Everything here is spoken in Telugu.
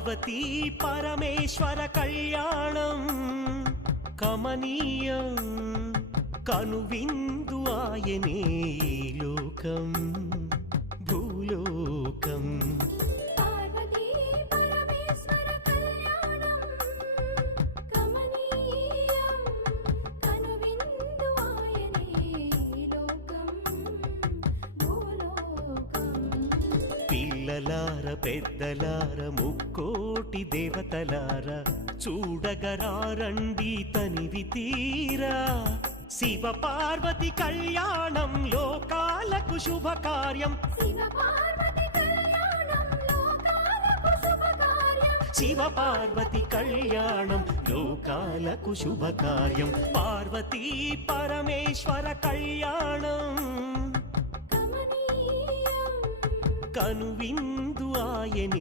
పార్వతీ పరమేశ్వర కళ్యాణం కమనీయం కనువిందు ఆయనే ఈ లోకం భూలోకం. పార్వతీ పరమేశ్వర కళ్యాణం కమనీయం కనువిందు ఆయనే ఈ లోకం భూలోకం. పిల్లలార పెద్దలార ముక్కోటి దేవతలార చూడగరారండి తనివి తీరా. శివ పార్వతి కళ్యాణం లోకాలకు శుభకార్యం. శివ పార్వతి కళ్యాణం లోకాలకు శుభకార్యం. శివ పార్వతి కళ్యాణం లోకాలకు శుభకార్యం. పార్వతీ పరమేశ్వర కళ్యాణం కమనీయం కనువిందు ఆయని